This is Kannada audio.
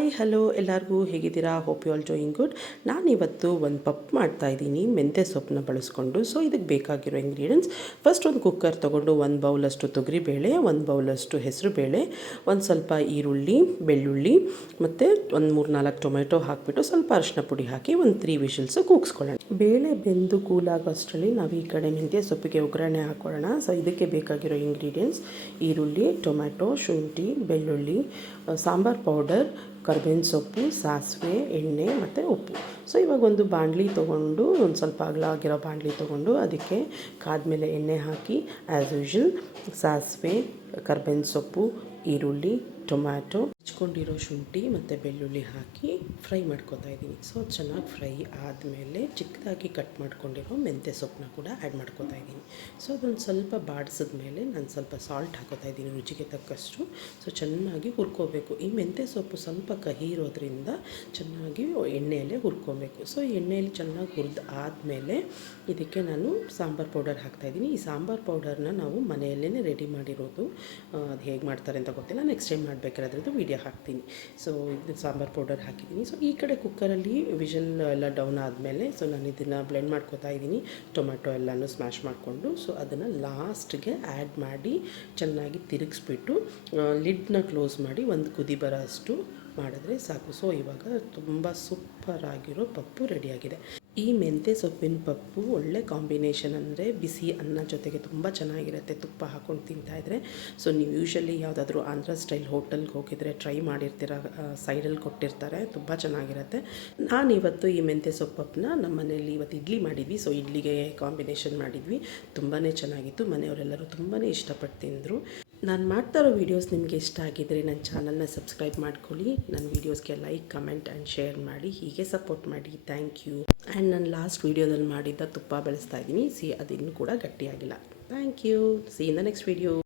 ಹಾಯ್ ಹಲೋ ಎಲ್ಲರಿಗೂ ಹೇಗಿದ್ದೀರಾ? Hope you all doing good. ನಾನಿವತ್ತು ಒಂದು ಪಪ್ ಮಾಡ್ತಾಯಿದ್ದೀನಿ ಮೆಂತ್ಯ ಸೊಪ್ಪನ್ನ ಬಳಸ್ಕೊಂಡು. ಸೊ ಇದಕ್ಕೆ ಬೇಕಾಗಿರೋ ಇಂಗ್ರೀಡಿಯೆಂಟ್ಸ್, ಫಸ್ಟ್ ಒಂದು ಕುಕ್ಕರ್ ತೊಗೊಂಡು 1 ಬೌಲಷ್ಟು ತೊಗರಿಬೇಳೆ, 1 ಬೌಲಷ್ಟು ಹೆಸರುಬೇಳೆ, ಒಂದು ಸ್ವಲ್ಪ ಈರುಳ್ಳಿ, ಬೆಳ್ಳುಳ್ಳಿ ಮತ್ತು ಒಂದು 3-4 ಟೊಮೆಟೊ ಹಾಕಿಬಿಟ್ಟು ಸ್ವಲ್ಪ ಅರಿಶಿನ ಪುಡಿ ಹಾಕಿ ಒಂದು 3 ವಿಷಲ್ಸು ಕೂಗಿಸ್ಕೊಳ್ಳೋಣ. ಬೇಳೆ ಬೆಂದು ಕೂಲಾಗೋಷ್ಟರಲ್ಲಿ ನಾವು ಈ ಕಡೆ ಮೆಂತ್ಯ ಸೊಪ್ಪಿಗೆ ಒಗ್ಗರಣೆ ಹಾಕೊಳ್ಳೋಣ. ಸೊ ಇದಕ್ಕೆ ಬೇಕಾಗಿರೋ ಇಂಗ್ರೀಡಿಯೆಂಟ್ಸ್ ಈರುಳ್ಳಿ, ಟೊಮೆಟೊ, ಶುಂಠಿ, ಬೆಳ್ಳುಳ್ಳಿ, ಸಾಂಬಾರ್ ಪೌಡರ್, ಕರ್ಬೇವಿನ ಸೊಪ್ಪು, ಸಾಸಿವೆ, ಎಣ್ಣೆ ಮತ್ತು ಉಪ್ಪು. ಸೊ ಇವಾಗ ಒಂದು ಬಾಣಲಿ ತೊಗೊಂಡು, ಒಂದು ಸ್ವಲ್ಪ ಅಗಲ ಆಗಿರೋ ಬಾಣಲಿ ತೊಗೊಂಡು ಅದಕ್ಕೆ ಕಾದ್ಮೇಲೆ ಎಣ್ಣೆ ಹಾಕಿ ಆ್ಯಸ್ ಯೂಶುವಲ್ ಸಾಸಿವೆ, ಕರ್ಬೇವಿನ ಸೊಪ್ಪು, ಈರುಳ್ಳಿ, ಟೊಮ್ಯಾಟೊ, ಹೆಚ್ಕೊಂಡಿರೋ ಶುಂಠಿ ಮತ್ತು ಬೆಳ್ಳುಳ್ಳಿ ಹಾಕಿ ಫ್ರೈ ಮಾಡ್ಕೊತಾ ಇದ್ದೀನಿ. ಸೊ ಚೆನ್ನಾಗಿ ಫ್ರೈ ಆದಮೇಲೆ ಚಿಕ್ಕದಾಗಿ ಕಟ್ ಮಾಡ್ಕೊಂಡಿರೋ ಮೆಂತ್ಯ ಸೊಪ್ಪನ್ನ ಕೂಡ ಆ್ಯಡ್ ಮಾಡ್ಕೊತಾ ಇದ್ದೀನಿ. ಸೊ ಅದೊಂದು ಸ್ವಲ್ಪ ಬಾಡಿಸಿದ ಮೇಲೆ ನಾನು ಸ್ವಲ್ಪ ಸಾಲ್ಟ್ ಹಾಕೋತಾ ಇದ್ದೀನಿ ರುಚಿಗೆ ತಕ್ಕಷ್ಟು. ಸೊ ಚೆನ್ನಾಗಿ ಹುರ್ಕೋಬೇಕು. ಈ ಮೆಂತ್ಯ ಸೊಪ್ಪು ಸ್ವಲ್ಪ ಕಹಿ ಇರೋದ್ರಿಂದ ಚೆನ್ನಾಗಿ ಎಣ್ಣೆಯಲ್ಲೇ ಹುರ್ಕೋಬೇಕು. ಸೊ ಎಣ್ಣೆಯಲ್ಲಿ ಚೆನ್ನಾಗಿ ಹುರಿದು ಆದಮೇಲೆ ಇದಕ್ಕೆ ನಾನು ಸಾಂಬಾರು ಪೌಡರ್ ಹಾಕ್ತಾಯಿದ್ದೀನಿ. ಈ ಸಾಂಬಾರು ಪೌಡರ್ನ ನಾವು ಮನೆಯಲ್ಲೇ ರೆಡಿ ಮಾಡಿರೋದು. ಅದು ಹೇಗೆ ಮಾಡ್ತಾರೆ ಅಂತ ಗೊತ್ತಿಲ್ಲ, ನೆಕ್ಸ್ಟ್ ಟೈಮ್ ಮಾಡಬೇಕಾದ್ರೆ ಅದ್ರದ್ದು ವೀಡಿಯೋ ಹಾಕ್ತೀನಿ. ಸೊ ಇದು ಸಾಂಬಾರು ಪೌಡರ್ ಹಾಕಿದ್ದೀನಿ. ಸೊ ಈ ಕಡೆ ಕುಕ್ಕರಲ್ಲಿ ವಿಷಲ್ ಎಲ್ಲ ಡೌನ್ ಆದಮೇಲೆ ಸೊ ನಾನು ಇದನ್ನು ಬ್ಲೆಂಡ್ ಮಾಡ್ಕೊತಾ ಇದ್ದೀನಿ, ಟೊಮೆಟೊ ಎಲ್ಲನೂ ಸ್ಮ್ಯಾಶ್ ಮಾಡಿಕೊಂಡು. ಸೊ ಅದನ್ನು ಲಾಸ್ಟ್ಗೆ ಆ್ಯಡ್ ಮಾಡಿ ಚೆನ್ನಾಗಿ ತಿರುಗಿಸ್ಬಿಟ್ಟು ಲಿಡ್ನ ಕ್ಲೋಸ್ ಮಾಡಿ ಒಂದು ಕುದಿ ಬರೋ ಅಷ್ಟು ಮಾಡಿದ್ರೆ ಸಾಕು. ಸೊ ಇವಾಗ ತುಂಬ ಸೂಪರಾಗಿರೋ ಪಪ್ಪು ರೆಡಿಯಾಗಿದೆ. ಈ ಮೆಂತ್ಯ ಸೊಪ್ಪಿನ ಪಪ್ಪು ಒಳ್ಳೆ ಕಾಂಬಿನೇಷನ್. ಅಂದರೆ ಬಿಸಿ ಅನ್ನ ಜೊತೆಗೆ ತುಂಬ ಚೆನ್ನಾಗಿರುತ್ತೆ ತುಪ್ಪ ಹಾಕ್ಕೊಂಡು ತಿಂತಾಯಿದ್ರೆ. ಸೊ ನೀವು ಯೂಶಲಿ ಯಾವುದಾದ್ರೂ ಆಂಧ್ರ ಸ್ಟೈಲ್ ಹೋಟೆಲ್ಗೆ ಹೋಗಿದರೆ ಟ್ರೈ ಮಾಡಿರ್ತೀರ, ಸೈಡಲ್ಲಿ ಕೊಟ್ಟಿರ್ತಾರೆ, ತುಂಬ ಚೆನ್ನಾಗಿರುತ್ತೆ. ನಾನಿವತ್ತು ಈ ಮೆಂತ್ಯ ಸೊಪ್ಪು ಪಪ್ಪನ್ನ ನಮ್ಮ ಮನೆಯಲ್ಲಿ ಇವತ್ತು ಇಡ್ಲಿ ಮಾಡಿದ್ವಿ. ಸೊ ಇಡ್ಲಿಗೆ ಕಾಂಬಿನೇಷನ್ ಮಾಡಿದ್ವಿ, ತುಂಬಾ ಚೆನ್ನಾಗಿತ್ತು. ಮನೆಯವರೆಲ್ಲರೂ ತುಂಬಾ ಇಷ್ಟಪಟ್ಟು ತಿಂದರು. ನಾನು ಮಾಡ್ತಾ ಇರೋ ವೀಡಿಯೋಸ್ ನಿಮಗೆ ಇಷ್ಟ ಆಗಿದ್ದರೆ ನನ್ನ ಚಾನಲ್ನ ಸಬ್ಸ್ಕ್ರೈಬ್ ಮಾಡ್ಕೊಳ್ಳಿ, ನನ್ನ ವೀಡಿಯೋಸ್ಗೆ ಲೈಕ್, ಕಮೆಂಟ್ ಆ್ಯಂಡ್ ಶೇರ್ ಮಾಡಿ. ಹೀಗೆ ಸಪೋರ್ಟ್ ಮಾಡಿ. Thank you. ಆ್ಯಂಡ್ ನಾನು ಲಾಸ್ಟ್ ವೀಡಿಯೋದಲ್ಲಿ ಮಾಡಿದ್ದ ತುಪ್ಪ ಬೆಳೆಸ್ತಾ ಇದ್ದೀನಿ. ಅದಿನ್ನೂ ಕೂಡ ಗಟ್ಟಿಯಾಗಿಲ್ಲ. Thank you. See in the next video.